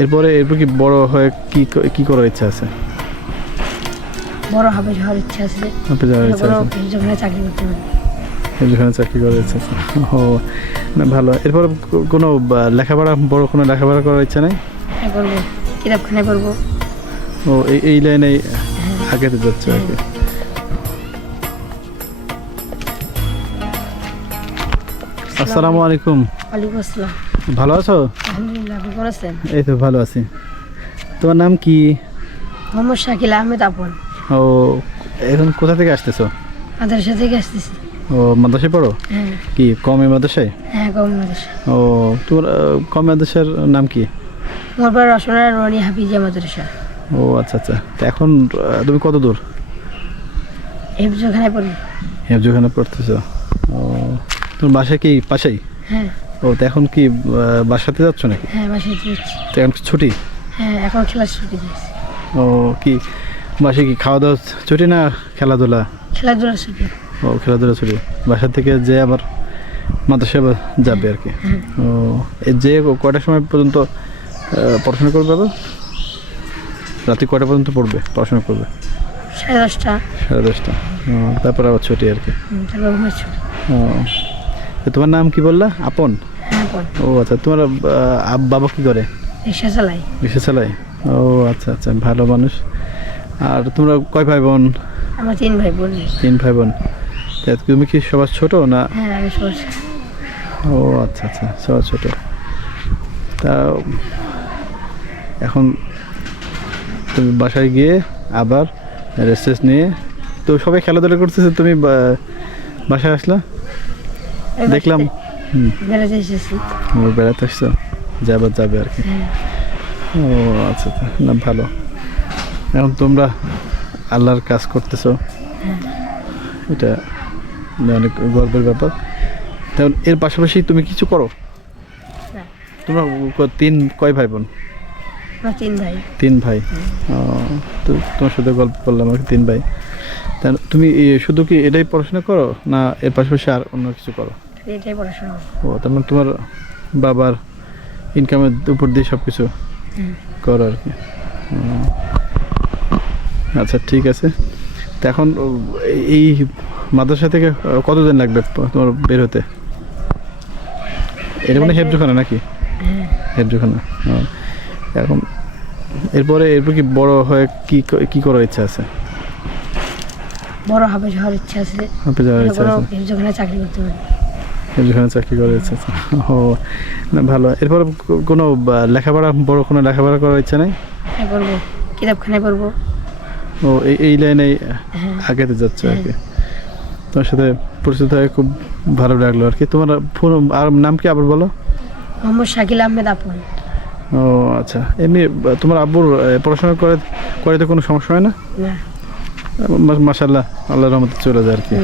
এরপর কি বড় হয়ে কি করার ইচ্ছা আছে? বড় হবে হওয়ার ইচ্ছা আছে। আপনি যাওয়ার ইচ্ছা আছে? যেখানে চাকরি করতে পারি। যেখানে চাকরি করার ইচ্ছা আছে। ও না, ভালো। এরপর কোনো লেখাপড়া, বড় কোনো লেখাপড়া করার ইচ্ছা নেই? হ্যাঁ করবো, কিতাবখানা করবো। ও এই লাইনে আগাতে যাচ্ছে আর কি। আসসালামু আলাইকুম। ওয়ালাইকুম আসসালাম। ভালো আছো? আলহামদুলিল্লাহ, আপনি কেমন আছেন? এই তো ভালো আছি। তোমার নাম কি? মোহাম্মদ শাকিল আহমেদ আপন। ও এখন কোথা থেকে আসতেছো? মাদ্রাসা থেকে আসতেছি। ও মাদ্রাসায় পড়ো? হ্যাঁ। কি কমে মাদ্রাসায়? হ্যাঁ কম মাদ্রাসা। ও তোমার কমে মাদ্রাসার নাম কি? আমার পর রসনা রনি হাফিজিয়া মাদ্রাসা। ও আচ্ছা আচ্ছা। তো এখন তুমি কত দূর? হেফজখানায় পড়ি। হেফজখানা পড়তেছো? ও তোমার বাসা কি পাশেই? হ্যাঁ। ও তো এখন কি বাসাতে যাচ্ছ নাকি? হ্যাঁ বাসায় দিয়েছি। তো এখন কি ছুটি? হ্যাঁ এখন খেলার ছুটি দিয়েছি। ও কি বাসে কি খাওয়া দাওয়া ছুটি না খেলাধুলা? খেলাধুলার ছুটি। ও খেলাধুলা ছুটি। বাসা থেকে যে আবার মাদ্রাসায় যাবে আর কি। ও যে কয়টার সময় পর্যন্ত পড়াশোনা করবে আবার? রাতে কয়টা পর্যন্ত পড়বে, পড়াশোনা করবে? 10:30। 10:30। ও তারপর আবার ছুটি আর কি। তারপর ঘুমের ছুটি। ও তো তোমার নাম কি বললা? আপন? হ্যাঁ আপন। ও আচ্ছা। তোমার বাবা কি করে? রিক্সা চালাই। রিক্সা চালায়? ও আচ্ছা আচ্ছা, ভালো মানুষ। আর তোমরা কয় ভাই বোন? আমার 3 ভাই বোন। 3 ভাই বোন। তা তুমি কি সবার ছোট না? হ্যাঁ আমি সবার। ও আচ্ছা আচ্ছা, সবার ছোট। তা এখন তুমি বাসায় গিয়ে আবার রেস্ট নিয়ে, তো সবাই খেলাধুলা করতেছে, তুমি বাসায় আসলা দেখলাম। বেড়াতে এসেছি। ও বেড়াতে আসছো, যাবে আর কি। ও আচ্ছা আচ্ছা, না ভালো। এখন তোমরা আল্লাহর কাজ করতেছো, এটা অনেক গর্বের ব্যাপার। তেমন এর পাশাপাশি তুমি কিছু করো? না। তোমরা কয় ভাই বোন? আমার 3 ভাই। 3 ভাই। তো তোমার সাথে গল্প করলাম আর কি, 3 ভাই। তা তুমি শুধু কি এটাই পড়াশোনা করো না এর পাশাপাশি আর অন্য কিছু করো? এটাই পড়াশোনা। ও তার মানে তোমার বাবার ইনকামের উপর দিয়ে সব কিছু করো আর কি। আচ্ছা ঠিক আছে। তো এখন এই মাদ্রাসা থেকে কতদিন লাগবে তোমার বের হতে? এটা মানে হেফজখানা নাকি? হেফজখানা। এখন এরপর কি বড় হয়ে কি করার ইচ্ছা আছে? বড় হবে হওয়ার ইচ্ছা আছে। আপনি যাওয়ার ইচ্ছা আছে? যেখানে চাকরি করতে পারি। হেফজখানা চাকরি করার ইচ্ছা আছে। ও না, ভালো। এরপর কোনো লেখাপড়া, বড় কোনো লেখাপড়া করার ইচ্ছা নেই? হ্যাঁ করবো, কিতাবখানায় করবো। ও এই লাইনে আগাতে যাচ্ছে আর কি। তোমার সাথে পরিচিত হয়ে খুব ভালো লাগলো আর কি। তোমার আর নাম কি আবার বলো? মোহাম্মদ শাকিল আহমেদ আপন। ও আচ্ছা। এমনি তোমার আব্বুর পড়াশোনা করে তো কোনো সমস্যা হয় না? না। মাশাআল্লাহ, আল্লাহর রহমতে চলে যায় আর কি।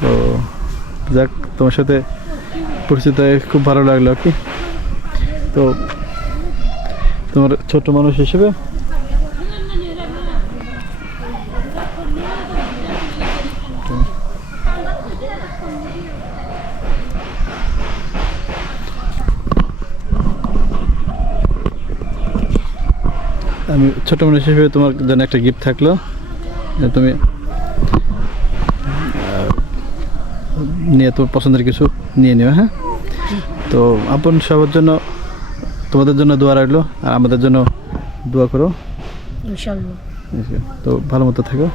তো যাক, তোমার সাথে পরিচিত হয়ে খুব ভালো লাগলো আর কি। তো তোমার ছোট মানুষ হিসেবে আমি ছোট মানুষ হিসেবে তোমার জন্য একটা গিফট থাকলো, তুমি নিয়ে তোমার পছন্দের কিছু নিয়ে নিও। হ্যাঁ, তো আপন সবার জন্য, তোমাদের জন্য দোয়া রইলো আর আমাদের জন্য দোয়া করো ইনশাআল্লাহ। তো ভালো মতো থাকো,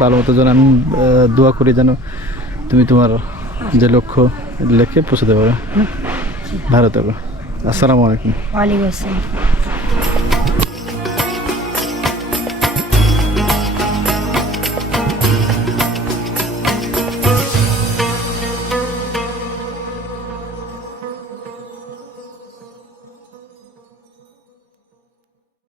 ভালো মতো যেন আমি দোয়া করি যেন তুমি তোমার যে লক্ষ্য লক্ষ্যে পৌঁছাতে পারো। ভালো থাকো। আসসালামু আলাইকুম। ওয়ালাইকুম আসসালাম।